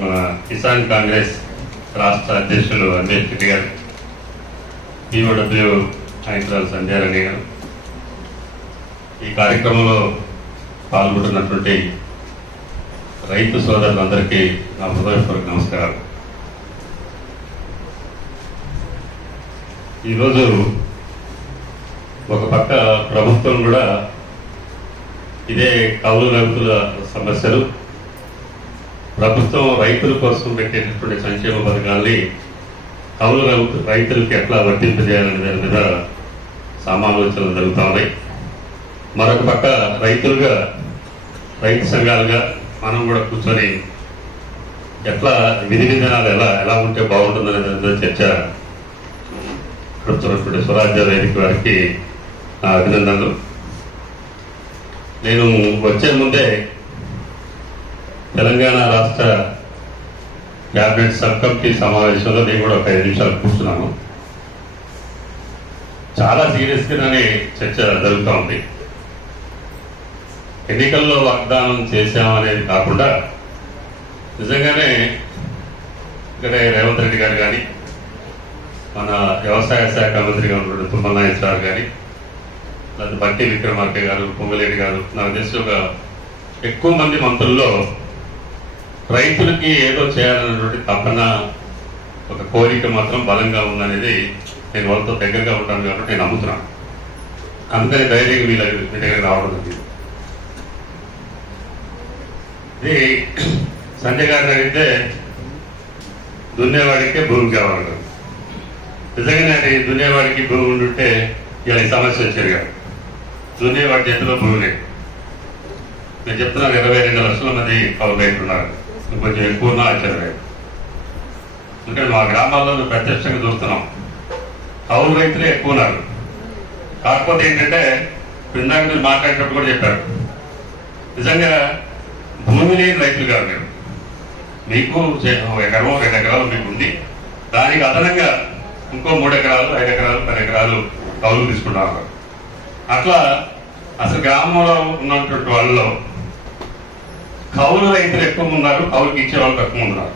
మన కిసాన్ కాంగ్రెస్ రాష్ట్ర అధ్యక్షులు అంబేద్కర్ గారు, ఈఓడబ్ల్యూ నాయకురాలు సంధ్యారాణి గారు, ఈ కార్యక్రమంలో పాల్గొంటున్నటువంటి రైతు సోదరులందరికీ నా హృదయపూర్వక నమస్కారాలు. ఈరోజు ఒక పక్క ప్రభుత్వం కూడా ఇదే కౌలు రైతుల సమస్యలు, ప్రభుత్వం రైతుల కోసం పెట్టేటటువంటి సంక్షేమ పథకాల్ని కౌలు రైతులకి ఎట్లా వర్తింపజేయాలనే దాని మీద సమాలోచనలు జరుగుతూ ఉన్నాయి. మరొక పక్క రైతులుగా, రైతు సంఘాలుగా మనం కూడా కూర్చొని ఎట్లా విధి విధానాలు ఎలా ఉంటే బాగుంటుందనే దాని మీద చర్చ నడుపుతున్నటువంటి స్వరాజ్య వేదిక వారికి నా అభినందనలు. నేను వచ్చే ముందే తెలంగాణ రాష్ట్ర క్యాబినెట్ సబ్ కమిటీ సమావేశంలో నేను కూడా ఒక 5 నిమిషాలు కూర్చున్నాను. చాలా సీరియస్ గానే చర్చ జరుగుతూ ఉంది. ఎన్నికల్లో వాగ్దానం చేశామనేది కాకుండా నిజంగానే ఇక్కడ రేవంత్ రెడ్డి గారు కానీ, మన వ్యవసాయ శాఖ మంత్రిగా ఉన్నటువంటి తుమ్మల నాగేశ్వర గారు కానీ, లేదా బట్టి విక్రమార్క గారు, పొంగులేటి గారు, నాకు తెలిసి ఒక ఎక్కువ మంది మంత్రుల్లో రైతులకి ఏదో చేయాలన్నటువంటి తపన, ఒక కోరిక మాత్రం బలంగా ఉందనేది నేను వాళ్ళతో దగ్గరగా ఉంటాను కాబట్టి నేను నమ్ముతున్నాను. అందుకని ధైర్యంగా మీ దగ్గర రావడం జరిగింది. ఇది సంజయ్ గారిని అడిగితే దున్నేవాడికే భూమి కావాలి. నిజంగానే అది దున్నేవాడికి భూమి ఉండుంటే ఇలా ఈ సమస్య వచ్చేది కాదు. దున్నేవాడి చేతిలో భూమి లేదు. నేను చెప్తున్నాను, 22 లక్షల మంది కౌలు రైతులు ఉన్నారు. కొంచెం ఎక్కువ ఉన్నా ఆశ్చర్యం. ఎందుకంటే మా గ్రామాల్లో ప్రత్యక్షంగా చూస్తున్నాం, కౌలు రైతులే ఎక్కువ ఉన్నారు. కాకపోతే ఏంటంటే ఇందాక మీరు మాట్లాడేటప్పుడు కూడా చెప్పారు, నిజంగా భూమి లేని రైతులు కాదు మీరు. మీకు 1 ఎకరం 2 ఎకరాలు మీకు ఉంది, దానికి అదనంగా ఇంకో 3 ఎకరాలు 5 ఎకరాలు 10 ఎకరాలు కౌలు తీసుకుంటా ఉన్నారు. అట్లా అసలు గ్రామంలో ఉన్నటువంటి వాళ్ళలో కౌలు రైతులు ఎక్కువ ఉన్నారు, కౌలుకి ఇచ్చే వాళ్ళు తక్కువ ఉన్నారు.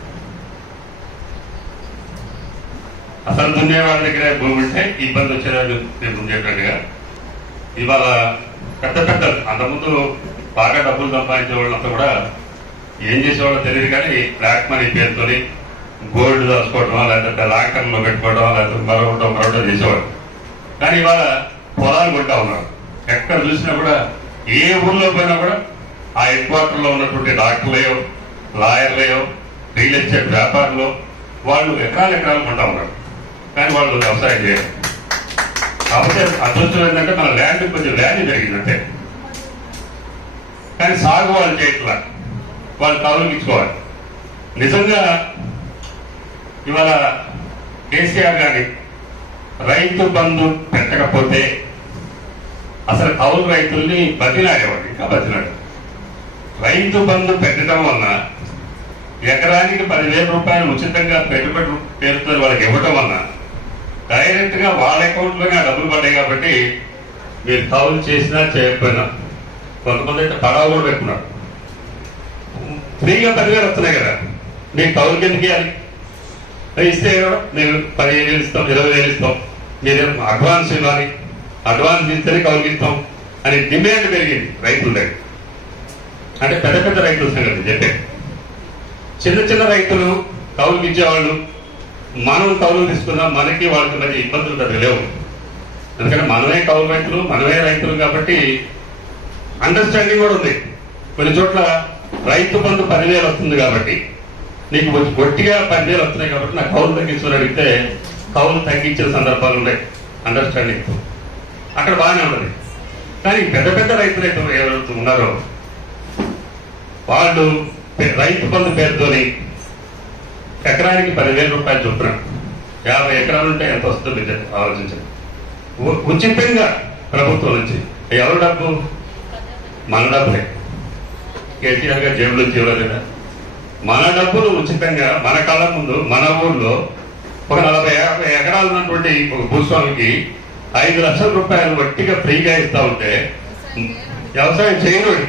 అసలు దున్నే వాళ్ళ దగ్గర భూమి ఉంటే ఇబ్బంది వచ్చేదాన్ని నేను చెప్పినట్టుగా ఇవాళ పెద్ద పెద్దలు అంతకుముందు బాగా డబ్బులు సంపాదించే వాళ్ళంతా కూడా ఏం చేసేవాళ్ళో తెలియదు, కానీ బ్లాక్ మనీ పేరుతోని గోల్డ్ దాచుకోవటమో, లేకపోతే లాకర్లో పెట్టుకోవడం, లేకపోతే మరొకటో చేసేవాడు. కానీ ఇవాళ పొలాలు కొంటా ఉన్నారు. ఎక్కడ చూసినా కూడా, ఏ ఊర్లో పోయినా కూడా ఆ హెడ్ క్వార్టర్లో ఉన్నటువంటి డాక్టర్లయో, లాయర్లయో, రియల్ ఎస్టేట్ వ్యాపారులు వాళ్ళు ఎకరాలు కొంటా ఉన్నారు. కానీ వాళ్ళు వ్యవసాయం చేయరు. కాకపోతే అదృష్టం ఏంటంటే మన ల్యాండ్ కొంచెం వాల్యూ పెరిగిందంటే, కానీ సాగు వాళ్ళు చేయట్లా, వాళ్ళు కౌలుకి ఇచ్చుకోవాలి. నిజంగా ఇవాళ కేసీఆర్ గారి రైతు బంధు పెట్టకపోతే అసలు కౌలు రైతుల్ని బతిలాడేవాడు. ఇంకా బతిలాడు. రైతు బంధు పెట్టడం వల్ల ఎకరానికి 10,000 రూపాయలు ఉచితంగా పెట్టుబడి పేరుతో వాళ్ళకి ఇవ్వడం వల్ల డైరెక్ట్ గా వాళ్ళ అకౌంట్ లోనే ఆ డబ్బులు పడ్డాయి. కాబట్టి మీరు కౌలు చేసినా చేయకపోయినా, కొంతమంది అయితే పడవ కూడా పెట్టుకున్నారు. ఫ్రీగా 10,000 వస్తున్నాయి కదా, మీకు కౌలుకి ఎందుకు ఇవ్వాలి? ఇస్తే నేను 15,000 ఇస్తాం, 20,000 ఇస్తాం, మీరు అడ్వాన్స్ ఇవ్వాలి, అడ్వాన్స్ ఇస్తేనే కౌలుకి ఇస్తాం అని డిమాండ్ పెరిగింది రైతుల దగ్గర. అంటే పెద్ద పెద్ద రైతుల సంగతి చెప్పే, చిన్న చిన్న రైతులు కౌలుకి ఇచ్చేవాళ్ళు, మనం కౌలు తీసుకున్నాం, మనకి వాళ్ళకి మధ్య ఇబ్బందులు పెద్ద లేవు. ఎందుకంటే మనమే కౌలు రైతులు, మనమే రైతులు కాబట్టి అండర్స్టాండింగ్ కూడా ఉంది. కొన్ని చోట్ల రైతు బంధు 10,000 వస్తుంది కాబట్టి, నీకు గట్టిగా 10,000 వస్తున్నాయి కాబట్టి నాకు కౌలు తగ్గించుకుని అడిగితే కౌలు తగ్గించిన సందర్భాలు ఉన్నాయి అండర్స్టాండింగ్. అక్కడ బాగానే ఉన్నది. కానీ పెద్ద పెద్ద రైతులు ఎవరైతే ఉన్నారో వాళ్ళు రైతు బంధు పేరుతోని ఎకరానికి 10,000 రూపాయలు చొప్పున 50 ఎకరాలు ఉంటే ఎంత వస్తుందో మీరు ఆలోచించండి. ఉచితంగా ప్రభుత్వం నుంచి. ఎవరు డబ్బు? మన డబ్బులే. కేసీఆర్ గారు జేబుల నుంచి ఇవ్వలేదు కదా. మన డబ్బులు ఉచితంగా మన కళ్ళ ముందు మన ఊళ్ళో ఒక 40-50 ఎకరాలు ఉన్నటువంటి ఒక భూస్వామికి 5 లక్షల రూపాయలు వట్టిగా ఫ్రీగా ఇస్తా ఉంటే వ్యవసాయం చేయనుడి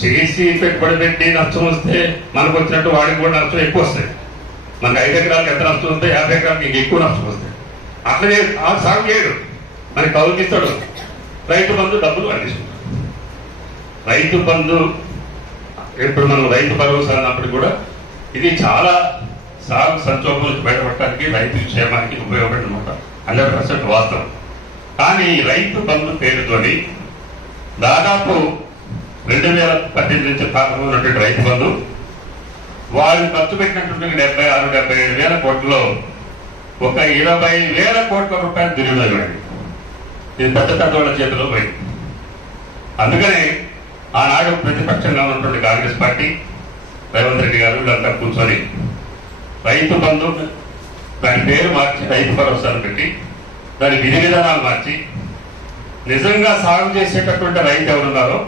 చేసి పెట్టుబడి పెట్టి నష్టం వస్తే మనకు వచ్చినట్టు వాడికి కూడా నష్టం ఎక్కువ వస్తాయి. మనకి 5 ఎకరాలకు ఎంత నష్టం వస్తే 50 ఎకరాలకు ఇంక ఎక్కువ నష్టం వస్తాయి. అట్లనే సాగు చేయడు, మనకి కౌలుకి ఇస్తాడు. రైతు బంధు డబ్బులు అందిస్తాడు. రైతు బంధు ఇప్పుడు మనం రైతు భరోసా అన్నప్పుడు కూడా ఇది చాలా సాగు సంక్షోభం బయటపడటానికి రైతు క్షేమానికి ఉపయోగపడినమాట 100% వాస్తవం. కానీ రైతు బంధు పేరుతోని దాదాపు 2018 నుంచి ప్రారంభం ఉన్నటువంటి రైతు బంధు వాళ్ళు ఖర్చు పెట్టినటువంటి 76-77 కోట్లలో ఒక 20,000 కోట్ల రూపాయలు దుర్వినియోగం. ఇది పెద్ద పెద్దవాళ్ళ చేతిలో పోయింది. అందుకనే ఆనాడు ప్రతిపక్షంగా ఉన్నటువంటి కాంగ్రెస్ పార్టీ రేవంత్ రెడ్డి గారు వీళ్ళంతా కూర్చొని రైతు బంధు దాని పేరు మార్చి రైతు భరోసాను పెట్టి దాని విధి విధానాలు మార్చి నిజంగా సాగు చేసేటటువంటి రైతు ఎవరున్నారో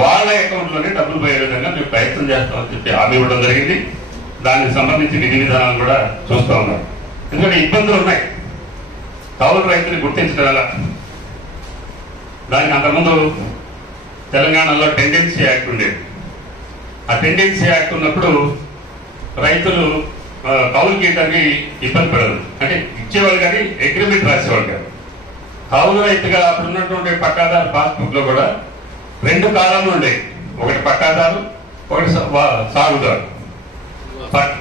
వాళ్ళ అకౌంట్లోనే డబ్బులు పోయే విధంగా మేము ప్రయత్నం చేస్తామని చెప్పి హామీ ఇవ్వడం జరిగింది. దానికి సంబంధించి విధి విధానాలు కూడా చూస్తూ ఉన్నాం. ఎందుకంటే ఇబ్బందులు ఉన్నాయి. కౌలు రైతుని గుర్తించడం వల్ల దానికి అంతకుముందు తెలంగాణలో టెండెన్సీ యాక్ట్ ఉండేది. ఆ టెండెన్సీ యాక్ట్ ఉన్నప్పుడు రైతులు కౌలు గీయడానికి ఇబ్బంది పడదు, అంటే ఇచ్చేవాళ్ళు కానీ అగ్రిమెంట్ రాసేవాళ్ళు కాదు. కౌలు రైతుగా అప్పుడు ఉన్నటువంటి పట్టాదారు పాస్బుక్ లో కూడా 2 కాలాలు ఉండేవి. ఒకటి పట్టాదారు, ఒకటి సాగుదారు,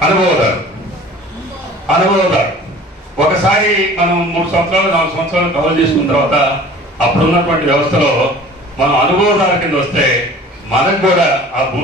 అనుభవదారు. ఒకసారి మనం 3 సంవత్సరాలు 4 సంవత్సరాలు కవర్ చేసుకున్న తర్వాత అప్పుడున్నటువంటి వ్యవస్థలో మనం అనుభవదారు కింద వస్తే మనకు కూడా ఆ భూమి